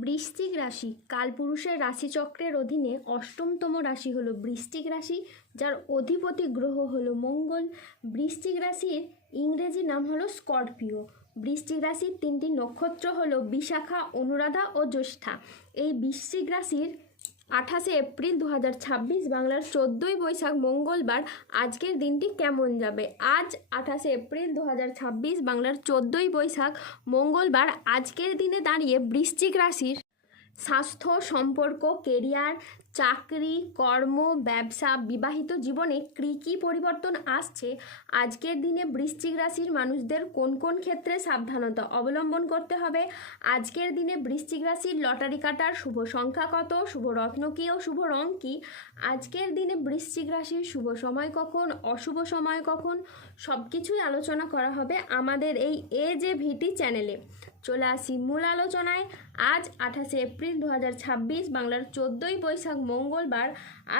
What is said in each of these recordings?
বৃশ্চিক রাশি কালপুরুষের রাশিচক্রের অধীনে অষ্টমতম রাশি হলো বৃশ্চিক রাশি, যার অধিপতি গ্রহ হলো মঙ্গল। বৃশ্চিক রাশির ইংরেজি নাম হলো স্করপিও। বৃশ্চিক রাশির তিনটি নক্ষত্র হলো বিশাখা, অনুরাধা ও জ্যৈষ্ঠা। এই বৃশ্চিক রাশির 28 এপ্রিল 2026 বাংলার 14ই বৈশাখ মঙ্গলবার আজকের দিনটি কেমন যাবে। আজ 28 এপ্রিল 2026 বাংলার 14ই বৈশাখ মঙ্গলবার আজকের দিনে দাঁড়িয়ে বৃশ্চিক রাশির স্বাস্থ্য, সম্পর্ক, কেরিয়ার, চাকরি, কর্ম, ব্যবসা, বিবাহিত জীবনে কী পরিবর্তন আসছে। আজকের দিনে বৃশ্চিক রাশির মানুষদের কোন কোন ক্ষেত্রে সাবধানতা অবলম্বন করতে হবে। আজকের দিনে বৃশ্চিক রাশির লটারি কাটার শুভ সংখ্যা কত, শুভ রত্ন কী ও শুভ রং কী। আজকের দিনে বৃশ্চিক রাশির শুভ সময় কখন, অশুভ সময় কখন, সব কিছুই আলোচনা করা হবে আমাদের এই AJVT চ্যানেলে। চলে আসি মূল আলোচনায়। আজ 28 এপ্রিল 2026 বাংলার 14ই বৈশাখ মঙ্গলবার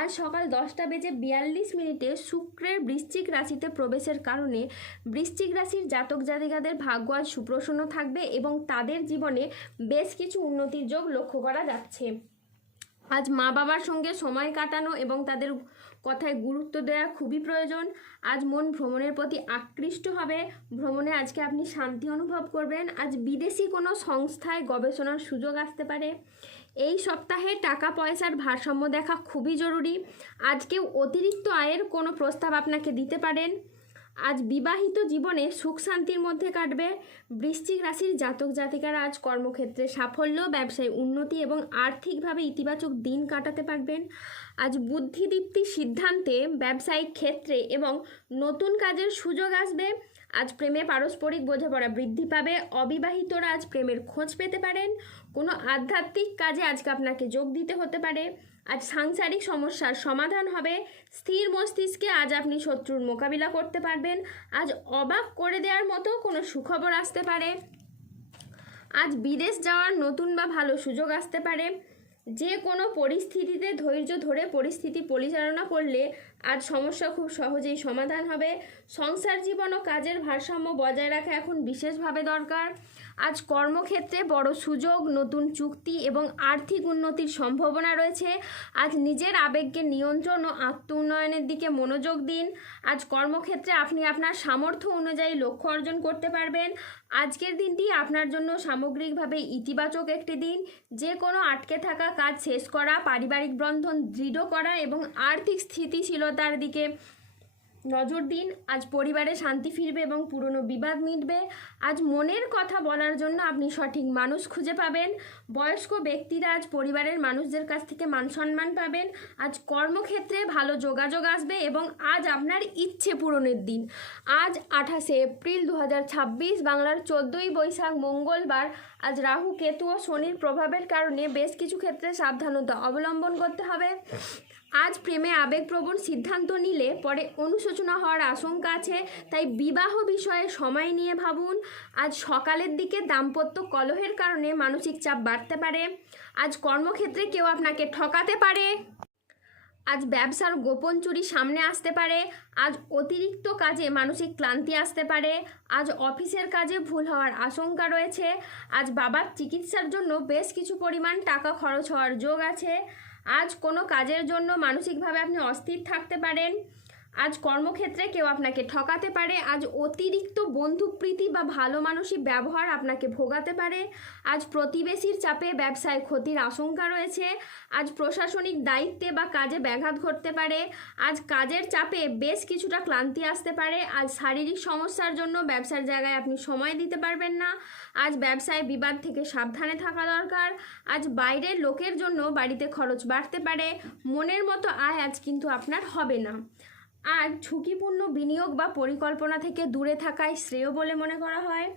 আজ সকাল 10:42 শুক্রের বৃশ্চিক রাশিতে প্রবেশের কারণে বৃশ্চিক রাশির জাতক জাতিকাদের ভাগ্য আজ সুপ্রসন্ন থাকবে এবং তাদের জীবনে বেশ কিছু উন্নতির যোগ লক্ষ্য করা যাচ্ছে। আজ মা বাবার সঙ্গে সময় কাটানো এবং তাদের কথায় গুরুত্ব দেওয়া খুবই প্রয়োজন। আজ মন ভ্রমণের প্রতি আকৃষ্ট হবে। ভ্রমণে আজকে আপনি শান্তি অনুভব করবেন। আজ বিদেশি কোনো সংস্থায় গবেষণার সুযোগ আসতে পারে। এই সপ্তাহে টাকা পয়সার ভারসাম্য দেখা খুবই জরুরি। আজকে অতিরিক্ত আয়ের কোনো প্রস্তাব আপনাকে দিতে পারেন। আজ বিবাহিত জীবনে সুখ শান্তির মধ্যে কাটবে। বৃশ্চিক রাশির জাতক জাতিকারা আজ কর্মক্ষেত্রে সাফল্য, ব্যবসায় উন্নতি এবং আর্থিকভাবে ইতিবাচক দিন কাটাতে পারবেন। আজ বুদ্ধিদীপ্তি সিদ্ধান্তে ব্যবসায়িক ক্ষেত্রে এবং নতুন কাজের সুযোগ আসবে। আজ প্রেমে পারস্পরিক বোঝাপড়া বৃদ্ধি পাবে। অবিবাহিতরা আজ প্রেমের খোঁজ পেতে পারেন। কোনো আধ্যাত্মিক কাজে আজকে আপনাকে যোগ দিতে হতে পারে। আজ সাংসারিক সমস্যার সমাধান হবে। স্থির মস্তিষ্কে আজ আপনি শত্রুর মোকাবিলা করতে পারবেন। আজ অবাক করে দেওয়ার মতো কোনো সুখবর আসতে পারে। আজ বিদেশ যাওয়ার নতুন বা ভালো সুযোগ আসতে পারে। যে কোনো পরিস্থিতিতে ধৈর্য ধরে পরিস্থিতি পরিচালনা করলে আজ সমস্যা খুব সহজেই সমাধান হবে। সংসার জীবন ও কাজের ভারসাম্য বজায় রাখা এখন বিশেষভাবে দরকার। আজ কর্মক্ষেত্রে বড় সুযোগ, নতুন চুক্তি এবং আর্থিক উন্নতির সম্ভাবনা রয়েছে। আজ নিজের আবেগকে নিয়ন্ত্রণ ও আত্ম উন্নয়নের দিকে মনোযোগ দিন। আজ কর্মক্ষেত্রে আপনি আপনার সামর্থ্য অনুযায়ী লক্ষ্য অর্জন করতে পারবেন। আজকের দিনটি আপনার জন্য সামগ্রিকভাবে ইতিবাচক একটি দিন। যে কোনো আটকে থাকা কাজ শেষ করা, পারিবারিক বন্ধন দৃঢ় করা এবং আর্থিক স্থিতিশীলতার দিকে নজর দিন। আজ পরিবারে শান্তি ফিরবে এবং পুরনো বিবাদ মিটবে। আজ মনের কথা বলার জন্য আপনি সঠিক মানুষ খুঁজে পাবেন। বয়স্ক ব্যক্তিরা আজ পরিবারের মানুষদের কাছ থেকে মান সম্মান পাবেন। আজ কর্মক্ষেত্রে ভালো যোগাযোগ আসবে এবং আজ আপনার ইচ্ছে পূরণের দিন। আজ 28 এপ্রিল 2026 বাংলার 14ই বৈশাখ মঙ্গলবার আজ রাহু, কেতু ও শনির প্রভাবের কারণে বেশ কিছু ক্ষেত্রে সাবধানতা অবলম্বন করতে হবে। আজ প্রেমে আবেগপ্রবণ সিদ্ধান্ত নিলে পরে অনুশোচনা হওয়ার আশঙ্কা আছে, তাই বিবাহ বিষয়ে সময় নিয়ে ভাবুন। আজ সকালের দিকে দাম্পত্য কলহের কারণে মানসিক চাপ বাড়তে পারে। আজ কর্মক্ষেত্রে কেউ আপনাকে ঠকাতে পারে। আজ ব্যবসার গোপন চুরি সামনে আসতে পারে। আজ অতিরিক্ত কাজে মানসিক ক্লান্তি আসতে পারে। আজ অফিসের কাজে ভুল হওয়ার আশঙ্কা রয়েছে। আজ বাবার চিকিৎসার জন্য বেশ কিছু পরিমাণ টাকা খরচ হওয়ার যোগ আছে। আজ কোনো কাজের জন্য মানসিকভাবে আপনি অস্থির থাকতে পারেন। আজ কর্মক্ষেত্রে কেউ আপনাকে ঠকাতে পারে। আজ অতিরিক্ত বন্ধুপ্রীতি বা ভালো মানসিক ব্যবহার আপনাকে ভোগাতে পারে। আজ প্রতিবেশীর চাপে ব্যবসায় ক্ষতির আশঙ্কা রয়েছে। আজ প্রশাসনিক দায়িত্বে বা কাজে ব্যাঘাত ঘটতে পারে। আজ কাজের চাপে বেশ কিছুটা ক্লান্তি আসতে পারে। আজ শারীরিক সমস্যার জন্য ব্যবসার জায়গায় আপনি সময় দিতে পারবেন না। আজ ব্যবসায় বিবাদ থেকে সাবধানে থাকা দরকার। আজ বাইরের লোকের জন্য বাড়িতে খরচ বাড়তে পারে। মনের মতো আয় আজ কিন্তু আপনার হবে না। আজ ঝুঁকিপূর্ণ বিনিয়োগ বা পরিকল্পনা থেকে দূরে থাকাই শ্রেয় বলে মনে করা হয়।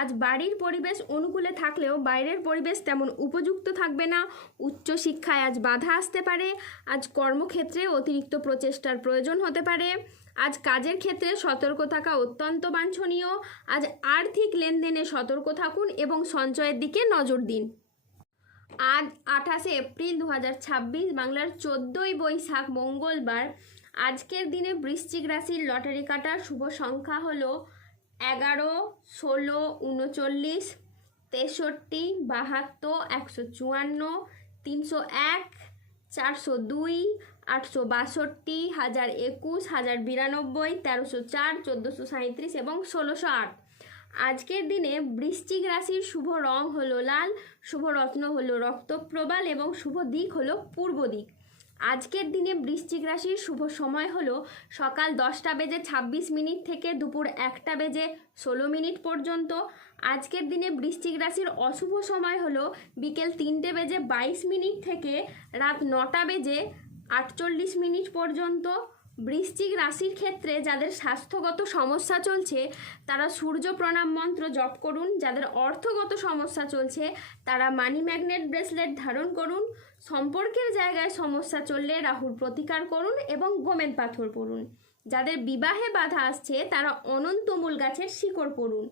আজ বাড়ির পরিবেশ অনুকূলে থাকলেও বাইরের পরিবেশ তেমন উপযুক্ত থাকবে না। উচ্চশিক্ষায় আজ বাধা আসতে পারে। আজ কর্মক্ষেত্রে অতিরিক্ত প্রচেষ্টার প্রয়োজন হতে পারে। আজ কাজের ক্ষেত্রে সতর্ক থাকা অত্যন্ত বাঞ্ছনীয়। আজ আর্থিক লেনদেনে সতর্ক থাকুন এবং সঞ্চয়ের দিকে নজর দিন। আজ 28 এপ্রিল 2026 বাংলার 14ই বৈশাখ মঙ্গলবার আজকের দিনে বৃশ্চিক রাশির লটারি কাটার শুভ সংখ্যা হলো 11, 16, 39, 63, 72, 154, 301, 402, 862, 1021, 1092, 1304, 1437 এবং 1608। আজকের দিনে বৃশ্চিক রাশির শুভ রং হলো লাল, শুভ রত্ন হলো রক্তপ্রবাল এবং শুভ দিক হলো পূর্ব দিক। আজকের দিনে বৃশ্চিক রাশির শুভ সময় হলো সকাল 10:26 থেকে দুপুর 1:16 পর্যন্ত। আজকের দিনে বৃশ্চিক রাশির অশুভ সময় হলো বিকেল 3:22 থেকে রাত 9:48 পর্যন্ত। বৃশ্চিক রাশির ক্ষেত্রে যাদের স্বাস্থ্যগত সমস্যা চলছে তারা সূর্য প্রণাম মন্ত্র জপ করুন। যাদের অর্থগত সমস্যা চলছে তারা মানি ম্যাগনেট ব্রেসলেট ধারণ করুন। সম্পর্কের জায়গায় সমস্যা চললে রাহুর প্রতিকার করুন এবং গোমেদ পাথর পড়ুন। যাদের বিবাহে বাধা আসছে তারা অনন্তমূল গাছের শিকড় পড়ুন।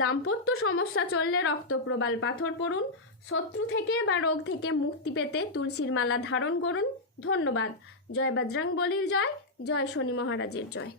দাম্পত্য সমস্যা চললে রক্তপ্রবাল পাথর পড়ুন। শত্রু থেকে বা রোগ থেকে মুক্তি পেতে তুলসীর মালা ধারণ করুন। ধন্যবাদ। জয় বজরংবলীর জয়, জয় শনি মহারাজের জয়।